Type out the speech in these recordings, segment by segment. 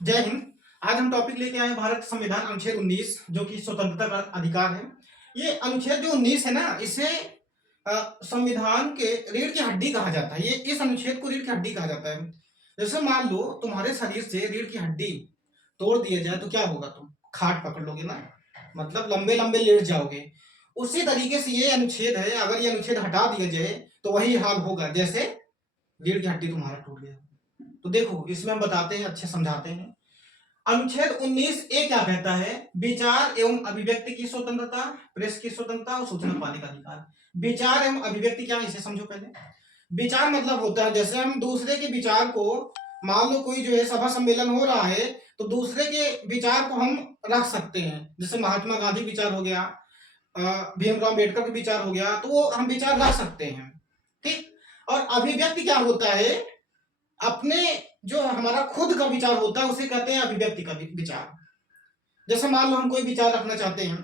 जय हिंद। आज हम टॉपिक लेके आए हैं भारत संविधान अनुच्छेद 19 जो कि स्वतंत्रता का अधिकार है। ये अनुच्छेद जो 19 है ना, इसे संविधान के रीढ़ की हड्डी कहा जाता है। ये इस अनुच्छेद को रीढ़ की हड्डी कहा जाता है। जैसे मान लो तुम्हारे शरीर से रीढ़ की हड्डी तोड़ दिया जाए तो क्या होगा? तुम खाट पकड़ लोगे ना, मतलब लंबे लंबे लेट जाओगे। उसी तरीके से ये अनुच्छेद है, अगर ये अनुच्छेद हटा दिया जाए तो वही हाल होगा जैसे रीढ़ की हड्डी तुम्हारा टूट गया। तो देखो, इसमें हम बताते हैं, अच्छे समझाते हैं। अनुच्छेद 19 ए क्या कहता है? विचार एवं अभिव्यक्ति की स्वतंत्रता, प्रेस की स्वतंत्रता और सूचना पाने का अधिकार। विचार एवं अभिव्यक्ति क्या है, इसे समझो पहले। विचार मतलब होता है जैसे हम दूसरे के विचार को, मान लो कोई जो है सभा सम्मेलन हो रहा है तो दूसरे के विचार को हम रख सकते हैं। जैसे महात्मा गांधी विचार हो गया, भीमराव अम्बेडकर का विचार हो गया, तो वो हम विचार रख सकते हैं। ठीक। और अभिव्यक्ति क्या होता है? अपने जो हमारा खुद का विचार होता है उसे कहते हैं अभिव्यक्ति का विचार। जैसे मान लो हम कोई विचार रखना चाहते हैं,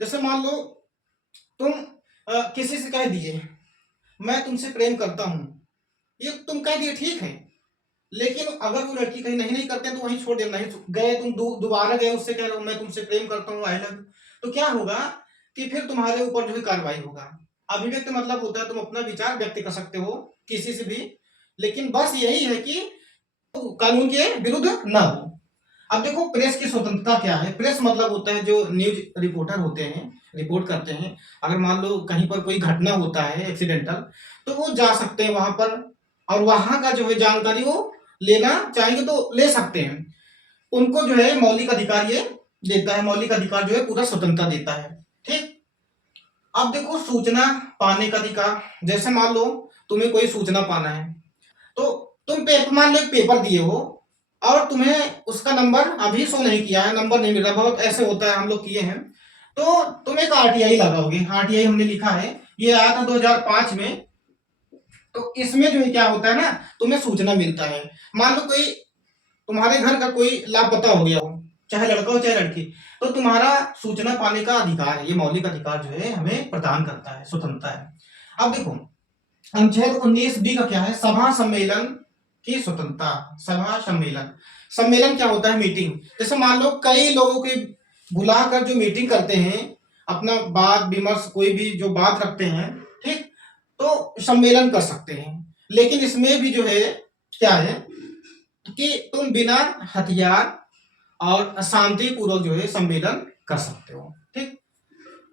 जैसे मान लो तुम किसी से कह दिए मैं तुमसे प्रेम करता हूं, ये तुम कह दिए ठीक है, लेकिन अगर वो लड़की कहीं नहीं नहीं करते तो वहीं छोड़ देना। नहीं गए तुम दोबारा गए उससे कह रहे हो मैं तुमसे प्रेम करता हूँ, आई लव, तो क्या होगा कि फिर तुम्हारे ऊपर जो है कार्रवाई होगा। अभिव्यक्ति मतलब होता है तुम अपना विचार व्यक्त कर सकते हो किसी से भी, लेकिन बस यही है कि कानून के विरुद्ध ना हो। अब देखो प्रेस की स्वतंत्रता क्या है। प्रेस मतलब होता है जो न्यूज रिपोर्टर होते हैं, रिपोर्ट करते हैं। अगर मान लो कहीं पर कोई घटना होता है एक्सीडेंटल, तो वो जा सकते हैं वहां पर और वहां का जो है जानकारी वो लेना चाहेंगे तो ले सकते हैं। उनको जो है मौलिक अधिकार ये देता है, मौलिक अधिकार जो है पूरा स्वतंत्रता देता है। ठीक। अब देखो सूचना पाने का अधिकार। जैसे मान लो तुम्हें कोई सूचना पाना है, तो तुम पेपर, मान लो एक पेपर दिए हो और तुम्हें उसका नंबर अभी शो नहीं किया है, नंबर नहीं मिल रहा, बहुत ऐसे होता है, हम लोग किए हैं। तो तुम एक आरटीआई लगाओगे। आरटीआई हमने लिखा है, ये आया था 2005 में। तो इसमें जो है क्या होता है ना, तुम्हें सूचना मिलता है। मान लो कोई तुम्हारे घर का कोई लापता हो गया हो, चाहे लड़का हो चाहे लड़की, तो तुम्हारा सूचना पाने का अधिकार है, ये मौलिक अधिकार जो है हमें प्रदान करता है, स्वतंत्रता है। अब देखो अनुच्छेद 19 बी का क्या है? सभा सम्मेलन की स्वतंत्रता। सभा सम्मेलन, सम्मेलन क्या होता है? मीटिंग। जैसे मान लो कई लोगों के बुलाकर जो मीटिंग करते हैं, अपना बात विमर्श कोई भी जो बात रखते हैं, ठीक, तो सम्मेलन कर सकते हैं। लेकिन इसमें भी जो है क्या है कि तुम बिना हथियार और शांतिपूर्वक जो है सम्मेलन कर सकते हो। ठीक।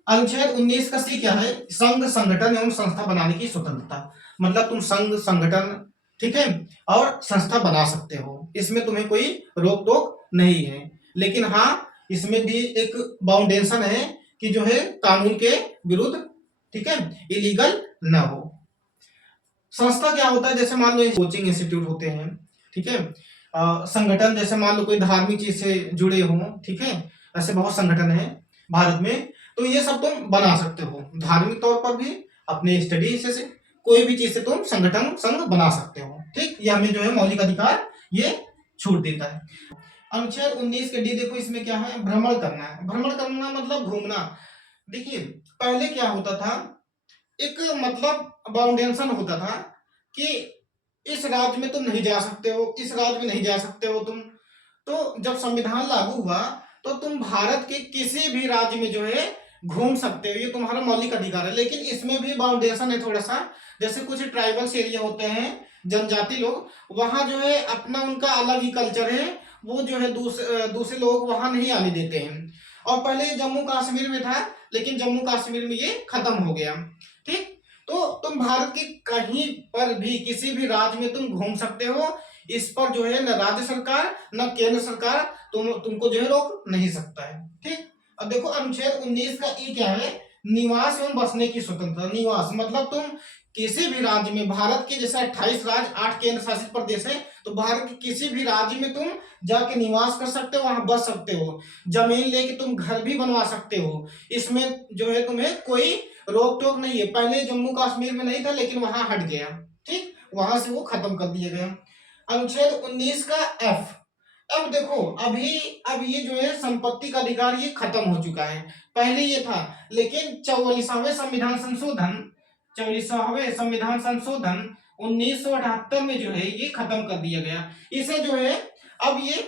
अनुच्छेद 19 का सी क्या है? संघ संगठन एवं संस्था बनाने की स्वतंत्रता। मतलब तुम संघ संगठन, ठीक है, और संस्था बना सकते हो, इसमें तुम्हें कोई रोक टोक नहीं है। लेकिन हाँ, इसमें भी एक बाउंडेशन है कि जो है कानून के विरुद्ध, ठीक है, इलीगल ना हो। संस्था क्या होता है? जैसे मान लो कोचिंग इंस्टीट्यूट होते हैं, ठीक है, संगठन जैसे मान लो कोई धार्मिक चीज से जुड़े हो, ठीक है, ऐसे बहुत संगठन है भारत में, तो ये सब तुम बना सकते हो। धार्मिक तौर पर भी, अपने स्टडी से कोई भी चीज से तुम संगठन संघ बना सकते हो। ठीक। ये हमें जो है मौलिक अधिकार ये छूट देता है। अनुच्छेद 19 के डी देखो, इसमें क्या है? भ्रमण करना है। भ्रमण करना मतलब घूमना। देखिए पहले क्या होता था, एक मतलब बाउंडेशन होता था कि इस राज्य में तुम नहीं जा सकते हो, इस राज्य में नहीं जा सकते हो तुम। तो जब संविधान लागू हुआ तो तुम भारत के किसी भी राज्य में जो है घूम सकते हो, ये तुम्हारा मौलिक अधिकार है। लेकिन इसमें भी बाउंडेशन है थोड़ा सा। जैसे कुछ ट्राइबल्स एरिया होते हैं, जनजाति लोग, वहां जो है अपना उनका अलग ही कल्चर है, वो जो है दूसरे लोग वहां नहीं आने देते हैं। और पहले जम्मू कश्मीर में था, लेकिन जम्मू कश्मीर में ये खत्म हो गया। ठीक। तो तुम भारत के कहीं पर भी किसी भी राज्य में तुम घूम सकते हो। इस पर जो है न राज्य सरकार न केंद्र सरकार तुमको जो है रोक नहीं सकता है। ठीक। अब देखो अनुच्छेद 19 का ई क्या है? निवास एवं बसने की स्वतंत्रता। निवास मतलब तुम किसी भी राज्य में, भारत के जैसे 28 राज्य 8 केंद्र शासित प्रदेश है, तो भारत के किसी भी राज्य में तुम जाके निवास कर सकते हो, वहां बस सकते हो। जमीन लेके तुम घर भी बनवा सकते हो। इसमें जो है तुम्हें कोई रोक टोक नहीं है। पहले जम्मू कश्मीर में नहीं था, लेकिन वहां हट गया। ठीक। वहां से वो खत्म कर दिया गया। अनुच्छेद 19 का एफ। अब देखो अभी, अब ये जो है संपत्ति का अधिकार ये खत्म हो चुका है। पहले ये था, लेकिन 44वें संविधान संशोधन, 44वें संविधान संशोधन 1978 में जो है ये खत्म कर दिया गया। इसे जो है अब ये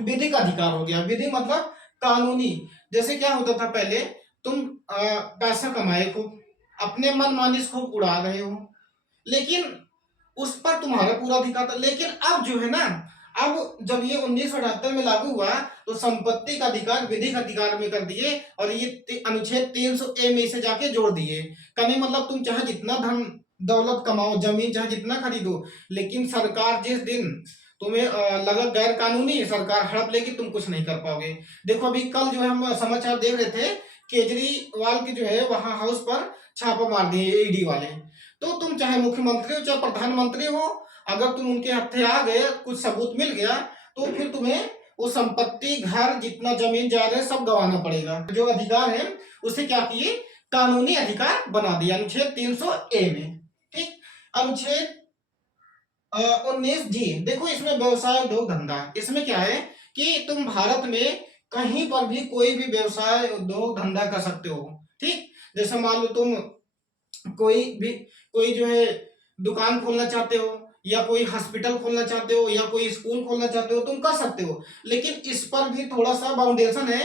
विधिक अधिकार हो गया। विधि मतलब कानूनी। जैसे क्या होता था पहले, तुम पैसा कमाए खूब, अपने मन मानी खूब उड़ा रहे हो, लेकिन उस पर तुम्हारा पूरा अधिकार था। लेकिन अब जो है ना, अब जब ये 1978 में लागू हुआ तो संपत्ति का अधिकार विधिक अधिकार में कर दिए, और ये अनुच्छेद 300 ए में इसे जाके जोड़ दिए। कहने मतलब तुम चाहे जितना धन दौलत कमाओ, जमीन चाहे जितना खरीदो, लेकिन सरकार जिस दिन तुम्हें लगा गैर कानूनी, सरकार हड़प लेगी, तुम कुछ नहीं कर पाओगे। देखो अभी कल जो है हम समाचार देख रहे थे, केजरीवाल के जो है वहां हाउस पर छापा मार दिए ईडी वाले। तो तुम चाहे मुख्यमंत्री हो चाहे प्रधानमंत्री हो, अगर तुम उनके हत्थे आ गए, कुछ सबूत मिल गया, तो फिर तुम्हें वो संपत्ति, घर, जितना जमीन जायदाद है सब गंवाना पड़ेगा। जो अधिकार है उसे क्या किए, कानूनी अधिकार बना दिया अनुच्छेद 300 ए में। ठीक। अनुच्छेद 19 जी, देखो इसमें व्यवसाय उद्योग धंधा, इसमें क्या है कि तुम भारत में कहीं पर भी कोई भी व्यवसाय उद्योग धंधा कर सकते हो। ठीक। जैसे मान लो तुम कोई जो है दुकान खोलना चाहते हो, या कोई हॉस्पिटल खोलना चाहते हो, या कोई स्कूल खोलना चाहते हो, तुम कर सकते हो। लेकिन इस पर भी थोड़ा सा बाउंडेशन है।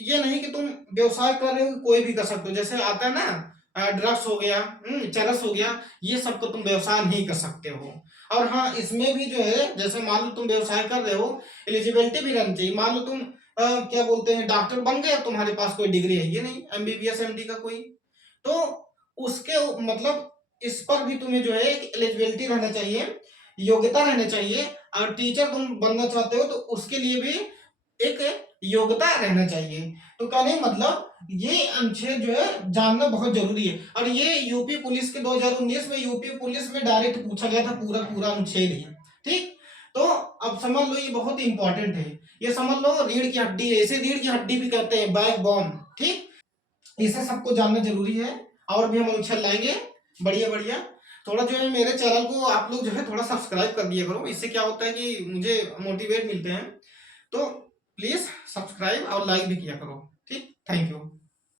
ये नहीं कि तुम व्यवसाय कर रहे हो कोई भी कर सकते हो। जैसे आता है ना, ड्रग्स हो गया, चरस हो गया, ये सब को तुम व्यवसाय नहीं कर सकते हो। और हाँ, इसमें भी जो है, जैसे मान लो तुम व्यवसाय कर रहे हो, एलिजिबिलिटी भी रहनी चाहिए। मान लो तुम क्या बोलते हैं, डॉक्टर बन गए, तुम्हारे पास कोई डिग्री है ये नहीं, एमबीबीएस एमडी का कोई, तो उसके मतलब इस पर भी तुम्हें जो है एक एलिजिबिलिटी रहना चाहिए, योग्यता रहना चाहिए। और टीचर तुम बनना चाहते हो तो उसके लिए भी एक योग्यता रहना चाहिए। तो कहने का मतलब ये अनुच्छेद जो है जानना बहुत जरूरी है। और ये यूपी पुलिस के 2019 में यूपी पुलिस में डायरेक्ट पूछा गया था, पूरा पूरा अनुच्छेद ही। ठीक। तो अब समझ लो ये बहुत इंपॉर्टेंट है। ये समझ लो रीढ़ की हड्डी है, इसे रीढ़ की हड्डी भी कहते हैं, बैकबोन। ठीक। इसे सबको जानना जरूरी है। और भी हम अनुच्छेद लाएंगे बढ़िया बढ़िया। थोड़ा जो है मेरे चैनल को आप लोग जो है थोड़ा सब्सक्राइब कर दिया करो, इससे क्या होता है कि मुझे मोटिवेट मिलते हैं। तो प्लीज सब्सक्राइब और लाइक भी किया करो। ठीक। Thank you.